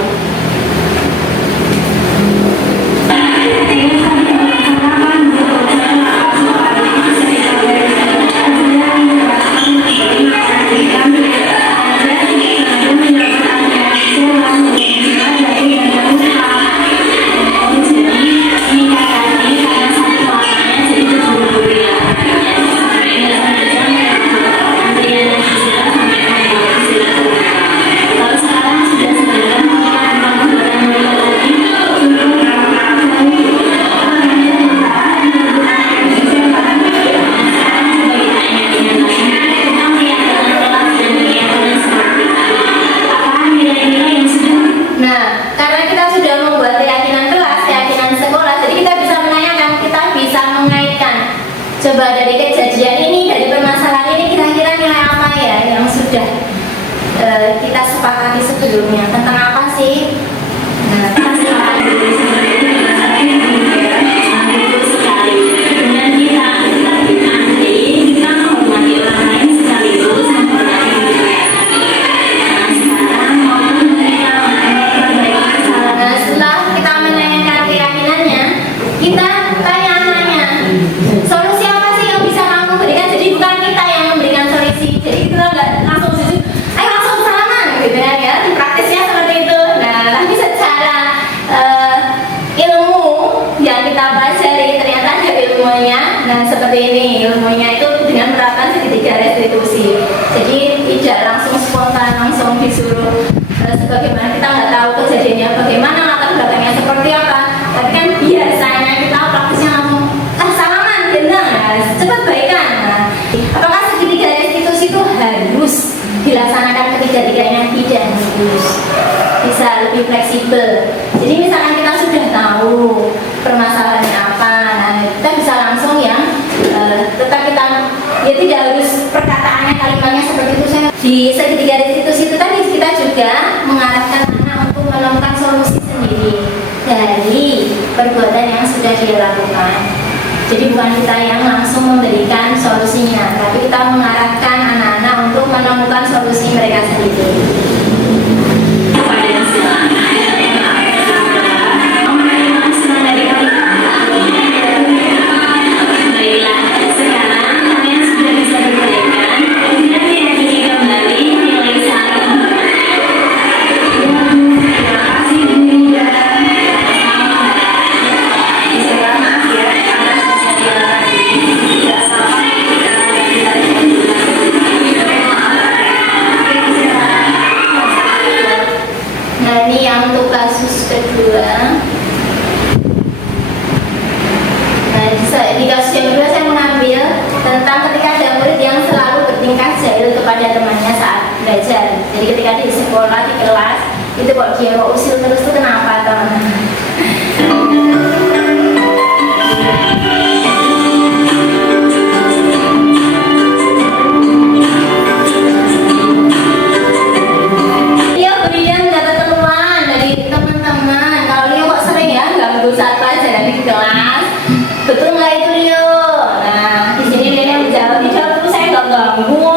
Coba dari kejadian ini, dari permasalahan ini kira-kira nilai apa ya yang sudah kita sepakati sebelumnya, tentang apa sih? Nah, setelah kita menanyakan keyakinannya, kita tanya-tanya solusi apa sih yang bisa kamu berikan. Jadi bukan kita yang memberikan solusi, jadi kita nggak langsung setuju, ayo langsung salaman gitu kan ya, praktisnya seperti itu. Nah, tapi secara ilmu yang kita pelajari ternyata ada ilmunya. Nah, seperti ini ilmunya itu dengan menerapkan segitiga restitusi. Jadi tidak langsung spontan, langsung disuruh sebagaimana kita nggak tahu kejadiannya bagaimana, latar belakangnya seperti apa. Tapi kan biasanya kita praktisnya langsung salaman, gendang, cepat baikan. Nah, apakah segitiga restitusi itu harus dilaksanakan ketiga-tiganya? Tidak harus, bisa lebih fleksibel. Jadi misalkan kita sudah tahu permasalahannya apa, nah, kita bisa langsung ya tetap kita ya tidak harus perkataannya kalimatnya seperti itu. Di segitiga restitusi itu tadi kita juga mengarahkan anak untuk menemukan solusi sendiri dari perbuatan yang sudah dia lakukan. Jadi bukan kita yang langsung memberikan solusinya, tapi kita mengarahkan anak-anak untuk menemukan solusi mereka sendiri. Di kasus yang kedua saya mengambil tentang ketika ada murid yang selalu bertingkah jahil kepada temannya saat belajar. Jadi ketika di sekolah, di kelas, itu kok dia kok usil terus itu kenapa teman-teman? Dia berikan dapat keluhan dari teman-teman. Kalau dia kok sering ya ganggu saat pelajaran di kelas. Betul nggak itu Leo? Nah, di sini Leo menjawab, tidak, saya nggak ganggu,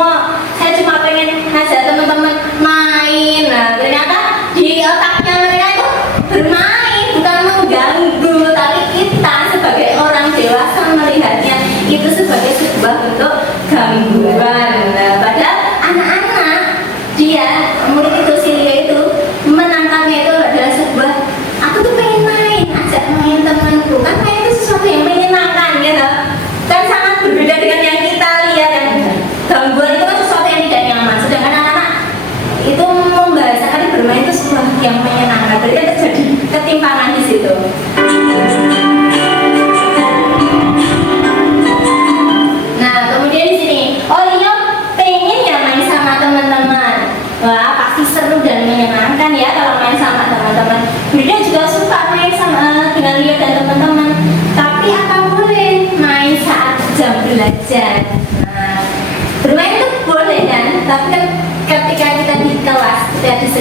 saya cuma pengen ngajak teman-teman main. Nah, ternyata di otaknya mereka itu bermain, bukan mengganggu. Tapi kita sebagai orang dewasa melihatnya itu sebagai sebuah bentuk gangguan. Nah, padahal anak-anak dia murid itu si Leo itu menangkapnya itu adalah sebuah, aku tuh pengen main, ajak main temanku kan main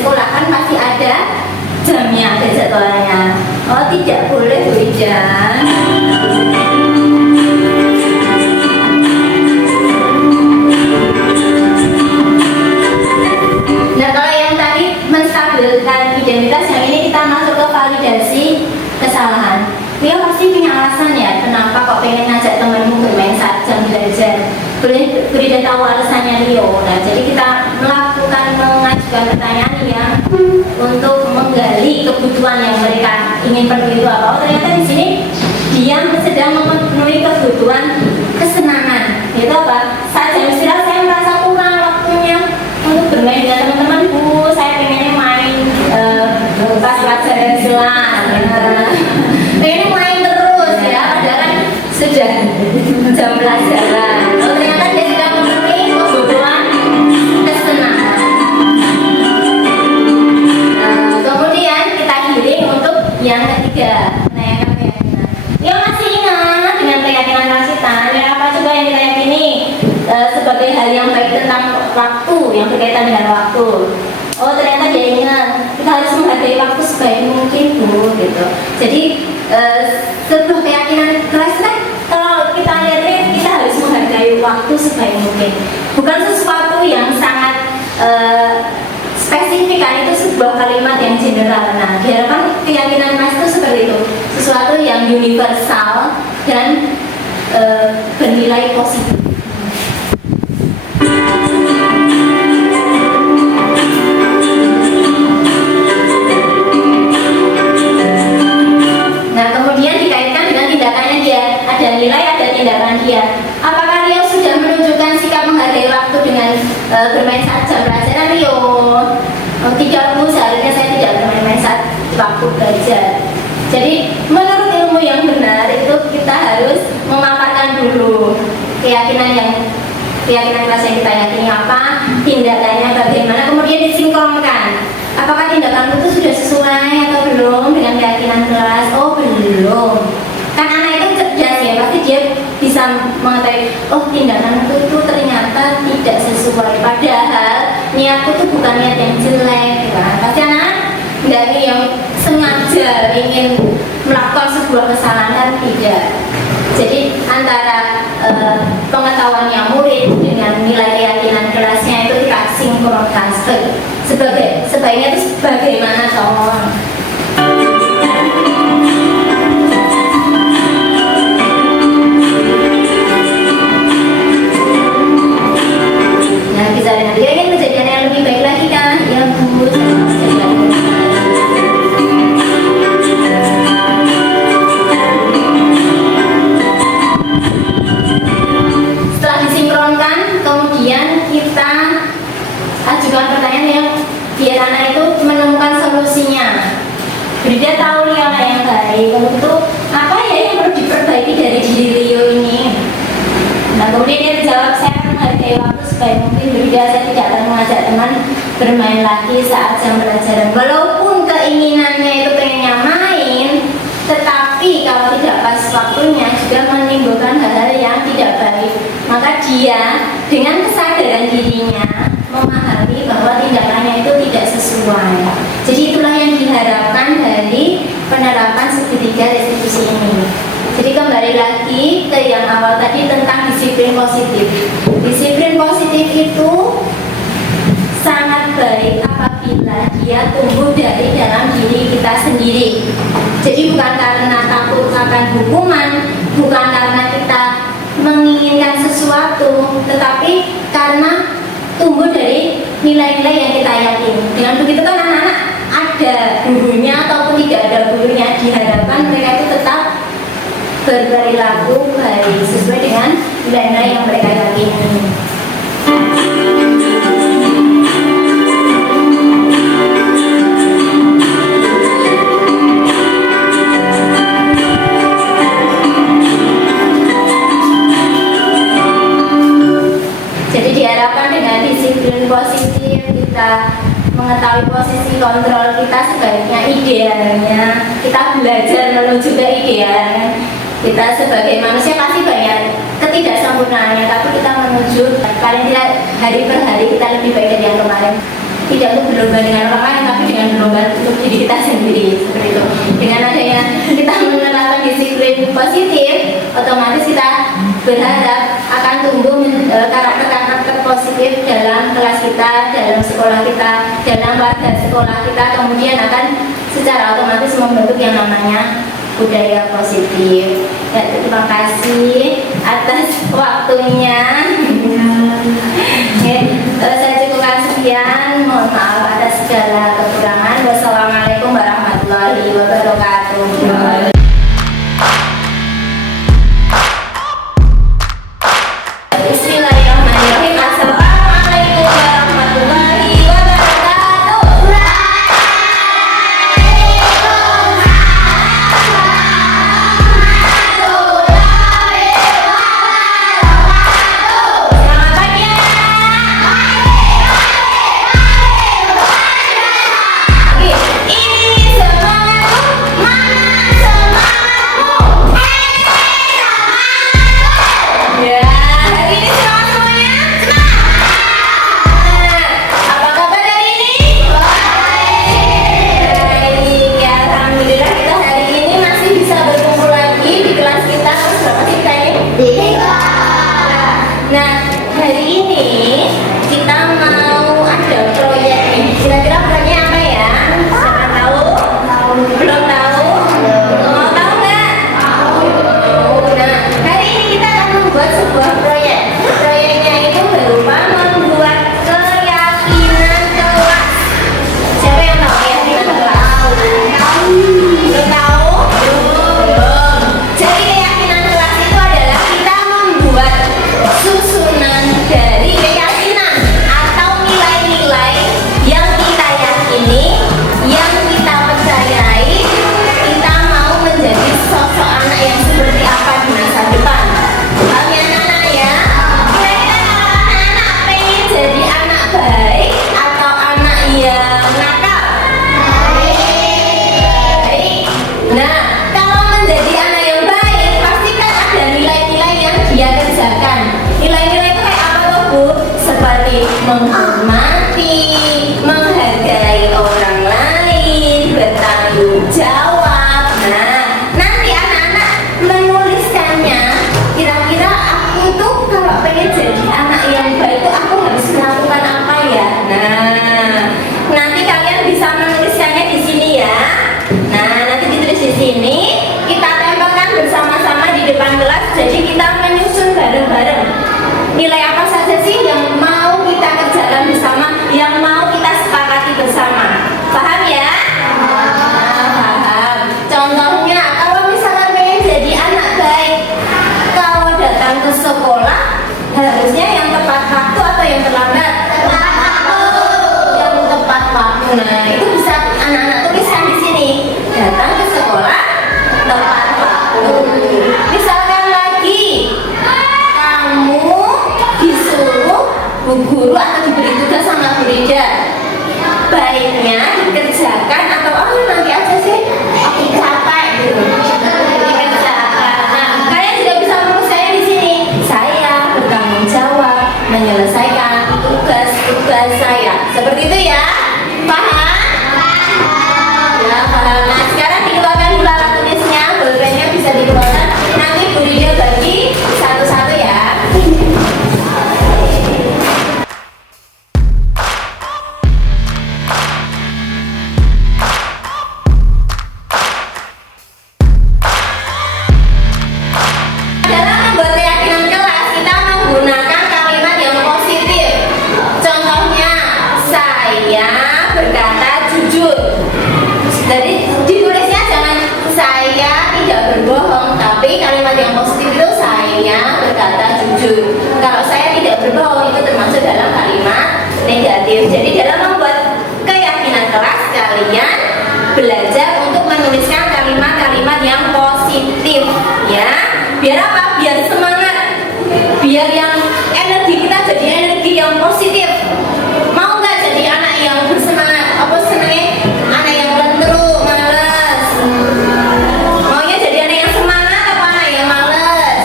sekolah kan pasti ada jamnya, ada jadwalnya. Oh tidak boleh Bu Ijan. Nah kalau yang tadi menstabilkan identitas, yang ini kita masuk ke validasi kesalahan. Dia pasti punya alasan ya, kenapa kok pengen ngajak temanmu bermain saat jam belajar. Beri tahu alasannya Leo. Nah jadi kita melakukan mengajukan pertanyaan yang untuk menggali kebutuhan yang mereka ingin penuhi itu apa. Oh ternyata di sini dia sedang memenuhi kebutuhan kesenangan. Itu apa? Saat jam istirahat saya merasa kurang waktunya untuk bermain dengan teman-temanku. Saya pengennya main pas pelajaran silat. Pengennya main terus ya. Padahal kan sudah jam pelajaran. Oh ternyata dia sedang memenuhi kebutuhan kesenangan. Kemudian kita giring untuk yang ketiga, menanyakan keyakinan. Ya masih ingat dengan keyakinan Rasita, ya apa juga yang kita yakini sebagai hal yang baik tentang waktu, yang berkaitan dengan waktu. Oh ternyata dia ingat, kita harus menghargai waktu sebaik mungkin Bu, gitu. Jadi sebuah keyakinan keras kan, kalau kita lihat kita harus menghargai waktu sebaik mungkin. Bukan sesuatu yang sangat spesifik kan, itu sebuah kalimat yang general. Nah diharapkan keyakinan keras itu seperti itu, sesuatu yang universal dan bernilai positif. Nah kemudian dikaitkan dengan tindakannya dia, ada nilai, ada tindakan dia. Apakah Rio sudah menunjukkan sikap menghargai waktu dengan bermain saat jam pelajaran Rio? Tidak Bu, seharusnya saya tidak bermain saat waktu belajar. Jadi menurut ilmu yang benar itu kita harus memaparkan dulu keyakinan keras yang kita yakini apa, tindakannya bagaimana, kemudian disinkronkan. Apakah tindakan itu sudah sesuai atau belum dengan keyakinan keras? Oh belum. Kan anak itu cerdas ya, pasti dia bisa mengetahui, oh tindakan itu ternyata tidak sesuai. Padahal niatku itu bukan niat yang jelek, kan? Pasti anak nggak yang sengaja ingin melakukan sebuah kesalahan, tidak. Jadi antara pengetahuannya murid dengan nilai keyakinan kelasnya itu kita sinkronkan sebaiknya itu bagaimana tolong. Nah bisa dengan dia ingin kejadian yang lebih baik lagi kan, ya Bu. Setelah disinkronkan, kemudian kita ajukan pertanyaan yang biar anak itu menemukan solusinya. Beri dia tahu Rio yang baik untuk apa ya yang perlu diperbaiki dari diri Rio ini. Nah kemudian dia jawab, saya akan menghargai waktu sebaik mungkin. Beri dia, saya tidak akan mengajak teman bermain lagi saat jam pelajaran. Walaupun keinginannya itu pengennya main, tetapi kalau tidak pas waktunya juga menimbulkan hal-hal yang tidak baik. Maka dia dengan kesadaran dirinya memahami bahwa tindakannya itu tidak sesuai. Jadi itulah yang diharapkan dari penerapan segitiga restitusi ini. Jadi kembali lagi ke yang awal tadi tentang disiplin positif. Disiplin positif itu sangat baik apabila dia tumbuh dari dalam diri kita sendiri. Jadi bukan karena takut akan hukuman, bukan karena kita menginginkan sesuatu, tetapi karena tumbuh dari nilai-nilai yang kita yakini. Dengan begitu kan anak-anak ada gurunya ataupun tidak ada gurunya, diharapkan mereka itu tetap berperilaku baik sesuai dengan nilai-nilai yang mereka yakini. Jadi diharapkan dengan disiplin positif kita mengetahui posisi kontrol kita, sebaiknya idealnya kita belajar menuju ke idealnya. Kita sebagai manusia pasti banyak ketidaksempurnaannya, tapi kita menuju paling tidak hari per hari kita lebih baik dari yang kemarin. tidak untuk berlomba dengan orang lain, tapi dengan berlomba untuk diri kita sendiri, seperti itu. Dengan adanya kita menerapkan disiplin positif, otomatis kita berharap akan tumbuh karakter-karakter positif dalam kelas kita, dalam sekolah kita, dalam warga sekolah kita, kemudian akan secara otomatis membentuk yang namanya budaya positif. Ya, terima kasih atas waktunya. Ya, saya cukupkan sekian. Mohon maaf atas segala kekurangan. Wassalamualaikum warahmatullahi wabarakatuh. Bismillahirrahmanirrahim. Assalamualaikum warahmatullahi wabarakatuh. Selamat pagi. Ini semangatku, mana semangatmu? Ya, hari ini semangat semuanya? Apa kabar hari ini? Baik, ya alhamdulillah kita hari ini masih bisa berkumpul lagi di kelas kita. Kelas berapa sih kita ini? 3. Nah, hari ini kita mau ada proyek nih. Kira-kira proyeknya apa ya? Siapa tahu? Belum tahu? Mau tahu nggak? Nah, hari ini kita akan membuat sebuah proyek. Proyeknya itu berupa membuat keyakinan kelas. Siapa yang tahu keyakinan kelas? Belum tahu? Belum. Jadi keyakinan kelas itu adalah kita membuat susunan dari keyakinan atau nilai-nilai yang kita yakini, yang kita percayai, kita mau menjadi sosok anak yang seperti apa di masa depan. Paham ya anak-anak ya? Kira-kira kalau anak-anak pengen jadi anak baik atau anak yang nakal? Baik. Nah, kalau menjadi anak yang baik, pasti kan ada nilai-nilai yang dia kerjakan. Nilai-nilai itu kayak apa tuh Bu? Seperti menghormati, menghargai orang lain, bertanggung jawab. Nah, nanti anak-anak menuliskannya. Kira-kira aku tuh kalau pengen jadi anak yang baik tuh aku harus melakukan apa ya? Nah, nanti kalian bisa menuliskannya di sini ya. Nah, nanti ditulis di sini, kita tempelkan bersama-sama di depan kelas. Jadi kita menyusun bareng-bareng. Nilai apa saja sih yang mau kita kerjakan bersama, yang mau kita sepakati bersama? Paham ya? Nah, paham. Contohnya, kalau misalnya pengen jadi anak baik, kalau datang ke sekolah harusnya yang tepat waktu atau yang terlambat? Yang tepat waktu. Nah, itu bisa anak-anak tuliskan di sini. Datang ke sekolah tepat waktu. Misalkan lagi kamu disuruh bu guru atau diberi tugas sama Bu Rida, baiknya dikerjakan atau nanti aja sih, aku capek gitu. Dikerjakan. Nah, kalian juga bisa menulis saya di sini. Saya bertanggung jawab menyelesaikan tugas-tugas saya. Seperti itu ya. Paham? Ya, paham. Nah, sekarang dikeluarkan dulu alat tulisnya, bolpennya bisa dikeluarkan. Nanti Bu Rida bagi satu-satu ya. Dalam membuat keyakinan kelas, kita menggunakan kalimat yang positif. Contohnya, saya berkata jujur. Jadi ditulisnya jangan saya tidak berbohong, tapi kalimat yang positif itu saya berkata jujur. Kalau saya tidak berbohong itu termasuk dalam kalimat negatif. Jadi dalam membuat keyakinan kelas, kalian belajar untuk menuliskan kalimat-kalimat yang positif ya. Biar apa? Biar semangat. Biar yang energi kita jadi energi yang positif. Mau nggak jadi anak yang bersemangat? Apa senengnya anak yang lentruk, malas? Maunya jadi anak yang semangat apa anak yang malas?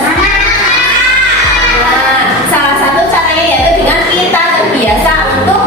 Nah, salah satu caranya yaitu dengan kita terbiasa untuk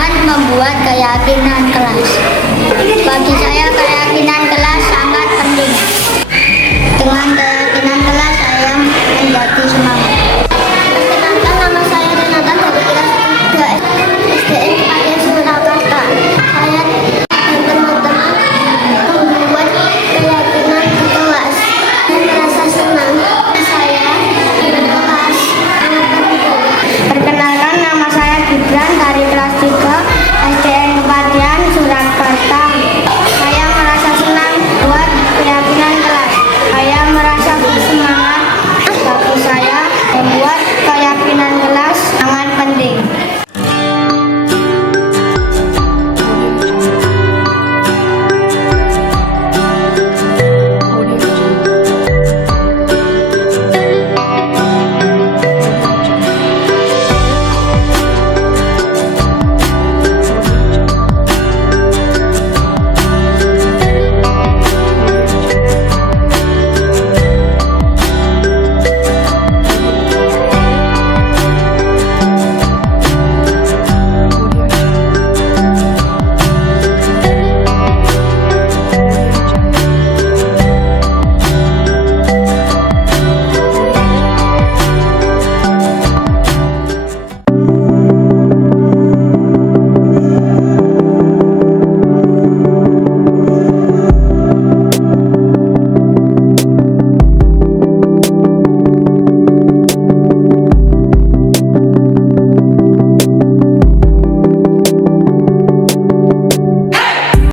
Jangan membuat keyakinan kelas. Bagi saya